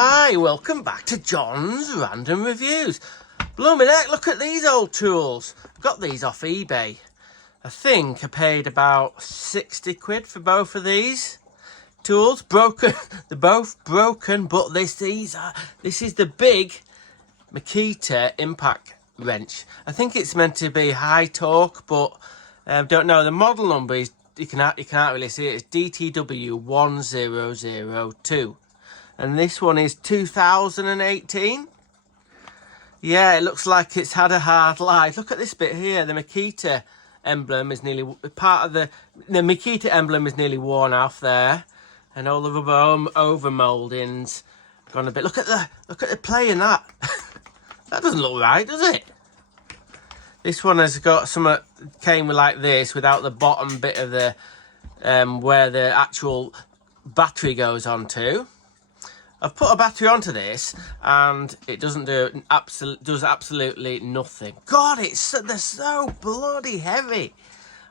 Hi, welcome back to John's Random Reviews. Blooming heck, look at these old tools. Got these off eBay. I think I paid about 60 quid for both of these tools. Broken, they're both broken, but this is the big MAKITA impact wrench. I think it's meant to be high torque, but don't know. The model number is, you can't really see it. It's DTW1002. And this one is 2018. Yeah, it looks like it's had a hard life. Look at this bit here. The MAKITA emblem is nearly the MAKITA emblem is nearly worn off there, and all the rubber over mouldings gone a bit. Look at the play in that. That doesn't look right, does it? This one has got some came like this without the bottom bit of the where the actual battery goes onto. I've put a battery onto this and it does absolutely nothing. God, they're so bloody heavy.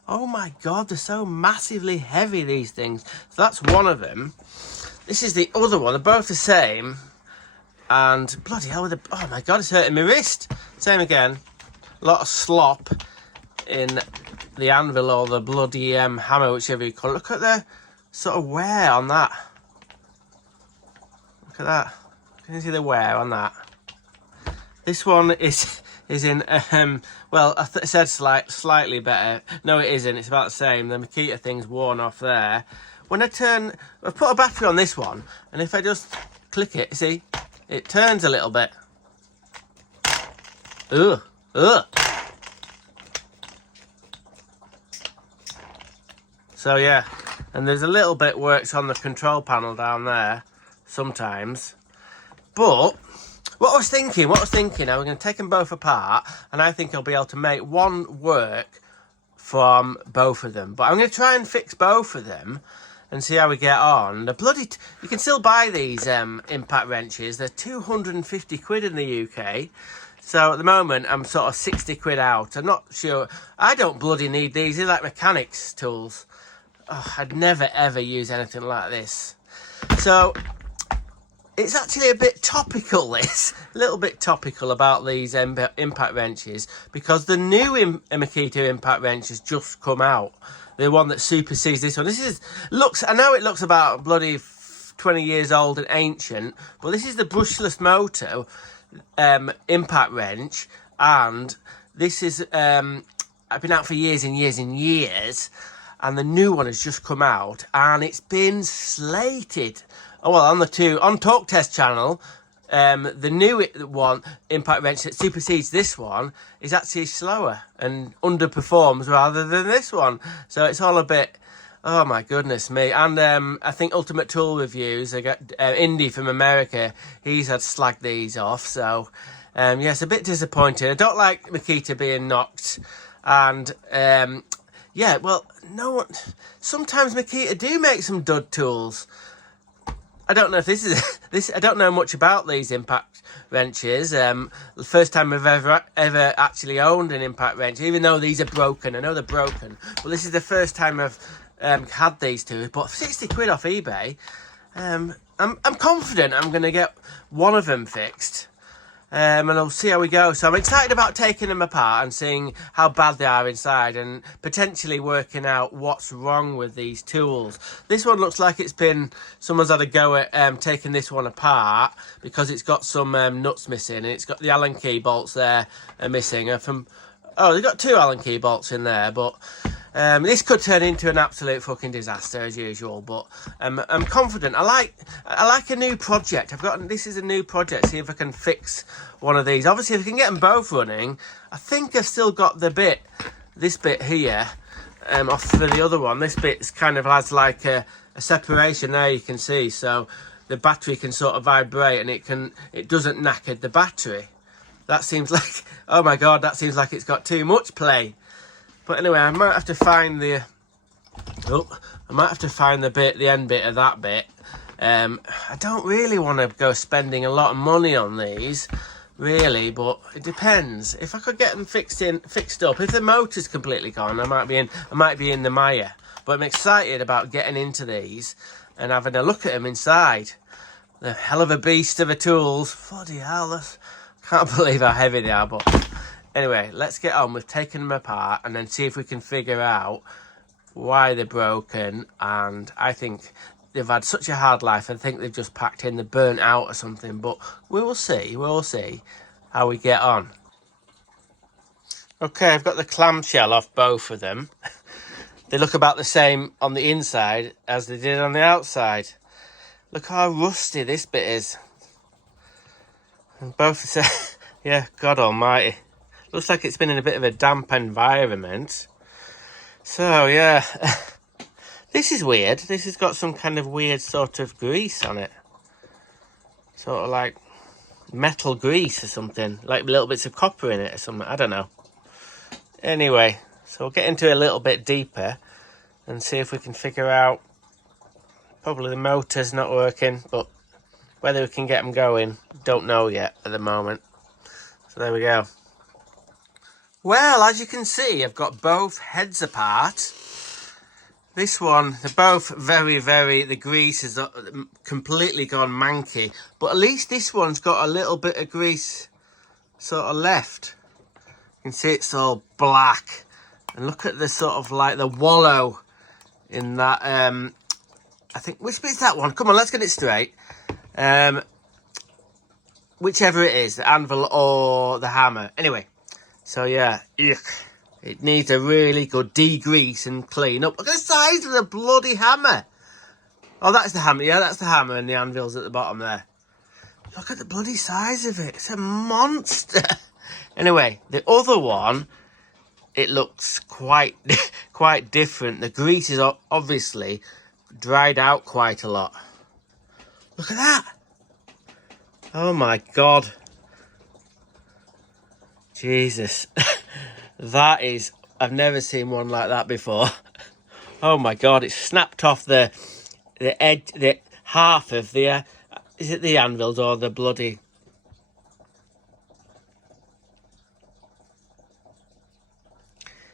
Oh my God, they're so massively heavy, these things. So that's one of them. This is the other one. They're both the same. And bloody hell, oh my God, it's hurting my wrist. Same again. A lot of slop in the anvil or the bloody hammer, whichever you call it. Look at the sort of wear on that. Look at that. Can you see the wear on that? This one is in well, I said slightly better. No, it isn't. It's about the same. The MAKITA thing's worn off there. When I put a battery on this one, and if I just click it, see, it turns a little bit. Ugh. So yeah, and there's a little bit works on the control panel down there sometimes. But what I was thinking, now we're going to take them both apart, and I think I'll be able to make one work from both of them. But I'm going to try and fix both of them and see how we get on. The bloody, you can still buy these impact wrenches. They're 250 quid in the UK. So at the moment, I'm sort of 60 quid out. I'm not sure. I don't bloody need these. They're like mechanics tools. Oh, I'd never, ever use anything like this. So it's actually a bit topical, this. A little bit topical about these impact wrenches, because the new MAKITA impact wrench has just come out. The one that supersedes this one. I know it looks about bloody 20 years old and ancient, but this is the brushless motor impact wrench, and this is I've been out for years and years and years, and the new one has just come out and it's been slated. Oh well, on Talk Test channel, the new one impact wrench that supersedes this one is actually slower and underperforms rather than this one. So it's all a bit, oh my goodness me. And I think Ultimate Tool Reviews, I got Indy from America, he's had slagged these off. So yes, a bit disappointed. I don't like MAKITA being knocked. And yeah, well, sometimes MAKITA do make some dud tools. I don't know if this I don't know much about these impact wrenches. The first time I've ever actually owned an impact wrench, even though these are broken. I know they're broken, but this is the first time I've had these two. But 60 quid off eBay, I'm confident I'm going to get one of them fixed. And I'll see how we go. So I'm excited about taking them apart and seeing how bad they are inside, and potentially working out what's wrong with these tools. This one looks like someone's had a go at taking this one apart, because it's got some nuts missing, and it's got the Allen key bolts there are missing. They've got two Allen key bolts in there, but this could turn into an absolute fucking disaster as usual. But I'm confident. I like a new project. This is a new project. See if I can fix one of these. Obviously, if I can get them both running, I think I've still got this bit here off for the other one. This bit kind of has like a separation there, you can see, so the battery can sort of vibrate, and it doesn't knackered the battery. That seems like, oh my God, that seems like it's got too much play. But anyway, I might have to find the end bit of that bit. I don't really want to go spending a lot of money on these, really, but it depends. If I could get them fixed up, if the motor's completely gone, I might be in the mire. But I'm excited about getting into these and having a look at them inside. The hell of a beast of a tools. Bloody hell, that's... Can't believe how heavy they are, but... Anyway, let's get on with taking them apart and then see if we can figure out why they're broken. And I think they've had such a hard life. I think they've just packed in, they're burnt out or something. But we will see how we get on. Okay, I've got the clamshell off both of them. They look about the same on the inside as they did on the outside. Look how rusty this bit is. And both are... Yeah, God almighty. Looks like it's been in a bit of a damp environment. So, yeah. This is weird. This has got some kind of weird sort of grease on it. Sort of like metal grease or something. Like little bits of copper in it or something. I don't know. Anyway, so we'll get into it a little bit deeper and see if we can figure out... Probably the motor's not working, but whether we can get them going, don't know yet at the moment. So there we go. Well, as you can see, I've got both heads apart. This one, they're both very, the grease is completely gone manky. But at least this one's got a little bit of grease sort of left. You can see it's all black. And look at the sort of like the wallow in that... I think, which bit's that one? Come on, let's get it straight. Whichever it is, the anvil or the hammer. Anyway, so yeah, yuck. It needs a really good degrease and clean up. Look at the size of the bloody hammer. Oh, that's the hammer. Yeah, that's the hammer, and the anvil's at the bottom there. Look at the bloody size of it. It's a monster. Anyway, the other one, it looks quite different. The grease is obviously dried out quite a lot. Look at that. Oh my God. Jesus. That is... I've never seen one like that before. Oh my God. It's snapped off the edge, the half of the... is it the anvils or the bloody...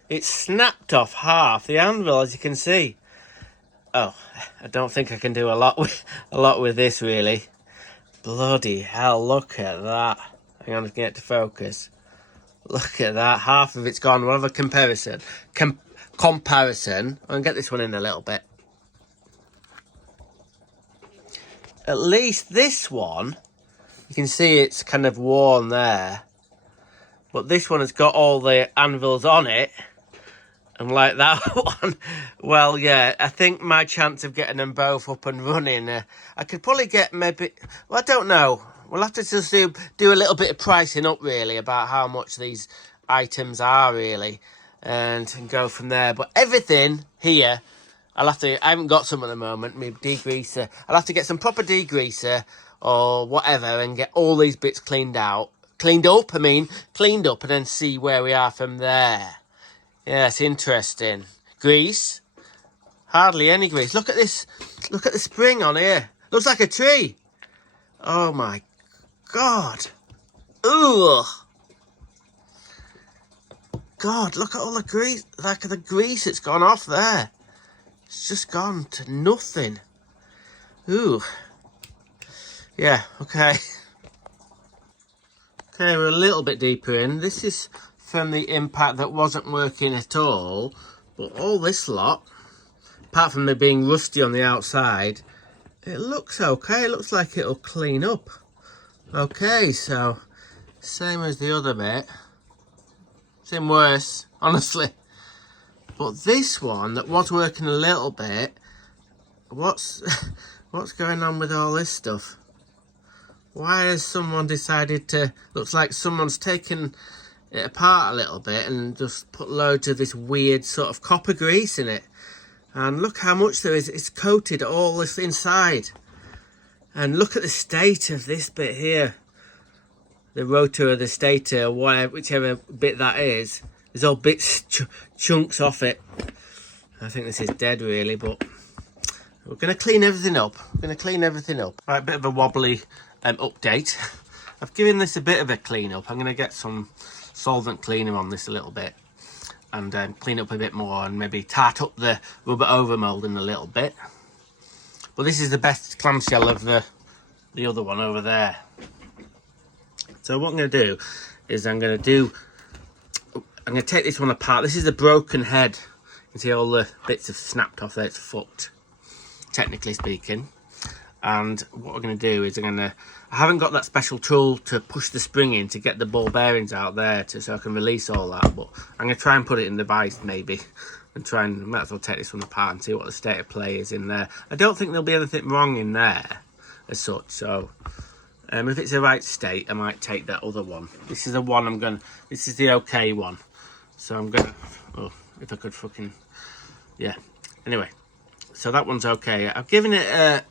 It's snapped off half the anvil, as you can see. Oh, I don't think I can do a lot with this, really. Bloody hell, look at that. Hang on, I can get to focus. Look at that. Half of it's gone. We'll have a comparison. Comparison. I'll get this one in a little bit. At least this one, you can see it's kind of worn there. But this one has got all the anvils on it. And like that one, well, yeah, I think my chance of getting them both up and running, I could probably get maybe, well, I don't know. We'll have to just do a little bit of pricing up, really, about how much these items are, really, and go from there. But everything here, I haven't got some at the moment, maybe degreaser. I'll have to get some proper degreaser or whatever and get all these bits cleaned up, and then see where we are from there. Yeah, it's interesting. Grease. Hardly any grease. Look at this. Look at the spring on here. Looks like a tree. Oh my God. Ugh. God, look at all the grease. Like the grease that's gone off there. It's just gone to nothing. Ooh. Yeah, okay. Okay, we're a little bit deeper in. This is from the impact that wasn't working at all, but all this lot, apart from it being rusty on the outside, it looks okay. It looks like it'll clean up. Okay, so same as the other bit. Same worse, honestly. But this one that was working a little bit, what's going on with all this stuff? Why has someone decided to, looks like someone's taken it apart a little bit and just put loads of this weird sort of copper grease in it. And look how much there is. It's coated all this inside. And look at the state of this bit here. The rotor or the stator, or whatever, whichever bit that is. There's all bits, chunks off it. I think this is dead, really, but we're going to clean everything up. Right, bit of a wobbly update. I've given this a bit of a clean up. I'm going to get some solvent cleaner on this a little bit and clean up a bit more and maybe tart up the rubber overmoulding a little bit. But this is the best clamshell of the the other one over there. So what I'm going to do is I'm going to take this one apart. This is the broken head. You can see all the bits have snapped off there. It's fucked, technically speaking. And what we're going to do is I haven't got that special tool to push the spring in to get the ball bearings out there so I can release all that. But I'm going to try and put it in the vise maybe. And might as well take this one apart and see what the state of play is in there. I don't think there'll be anything wrong in there as such. So if it's the right state, I might take that other one. This is the one this is the okay one. So I'm going to, oh, if I could fucking, yeah. Anyway, so that one's okay. I've given it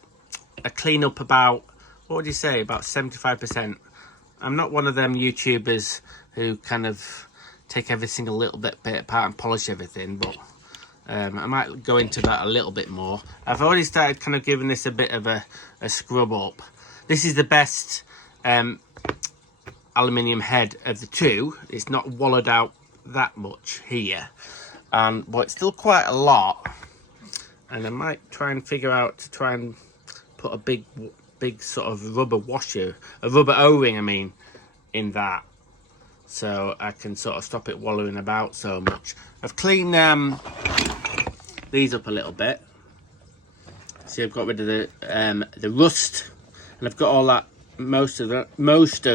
a clean up about, what would you say, about 75%. I'm not one of them YouTubers who kind of take every single little bit apart and polish everything, but I might go into that a little bit more. I've already started kind of giving this a bit of a scrub up. This is the best aluminium head of the two. It's not wallowed out that much here, but it's still quite a lot. And I might try and figure out to try and put a big sort of rubber washer, a rubber O-ring, I mean, in that, so I can sort of stop it wallowing about so much. I've cleaned these up a little bit. See, I've got rid of the rust, and I've got all that most of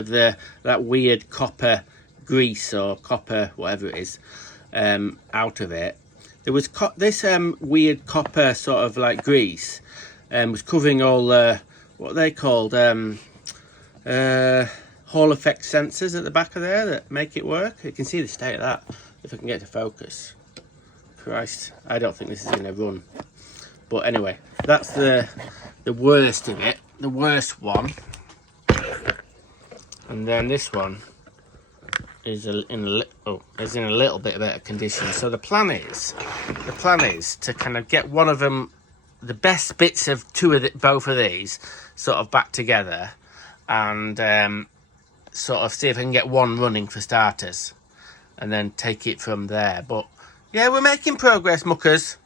that weird copper grease or copper whatever it is out of it. There was this weird copper sort of like grease was covering all what are they called, Hall effect sensors at the back of there that make it work. You can see the state of that if I can get to focus. Christ, I don't think this is going to run. But anyway, that's the worst of it, the worst one. And then this one is in a little bit better condition. So the plan is to kind of get one of them, the best bits of both of these sort of back together, and sort of see if I can get one running for starters, and then take it from there. But yeah, we're making progress, muckers.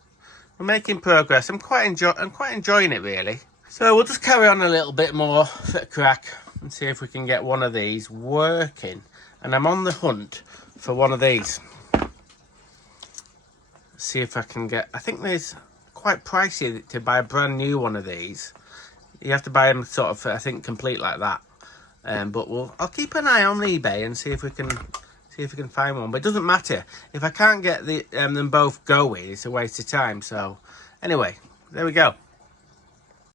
We're making progress. I'm quite enjoying it, really. So we'll just carry on a little bit more for a crack and see if we can get one of these working. And I'm on the hunt for one of these. See if I can get, I think there's quite pricey to buy a brand new one of these. You have to buy them sort of, I think, complete like that. But I'll keep an eye on eBay and see if we can find one. But it doesn't matter if I can't get them both going. It's a waste of time. So anyway, there we go.